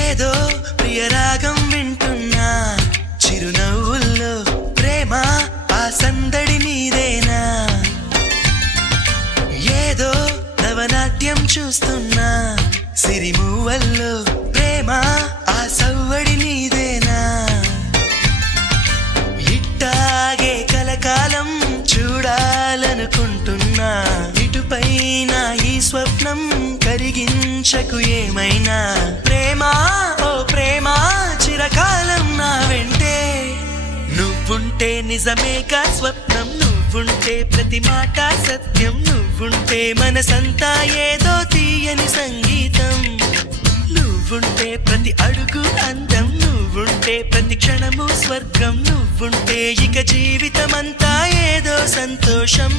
ఏదో ప్రియరాగం వింటున్నా చిరునవ్వుల్లో ప్రేమ ఆ సందడి నీదేనా ఏదో నవనాట్యం చూస్తున్నా సిరిమూవల్లో ప్రేమ ఆ సవ్వడి నీదేనా ఇట్టాగే కలకాలం చూడాలనుకుంటున్నా ఇటుపైన ఈ స్వప్నం కరిగించకు ఏమైనా ప్రేమ ఓ ప్రేమ చిరకాలం నా వెంటే నువ్వుంటే నిజమేగా స్వప్నం నువ్వుంటే ప్రతి మాట సత్యం నువ్వుంటే మనసంతా ఏదో తీయని సంగీతం నువ్వుంటే ప్రతి అడుగు అందం నువ్వుంటే ప్రతి క్షణము స్వర్గం నువ్వుంటే ఇక జీవితమంతా ఏదో సంతోషం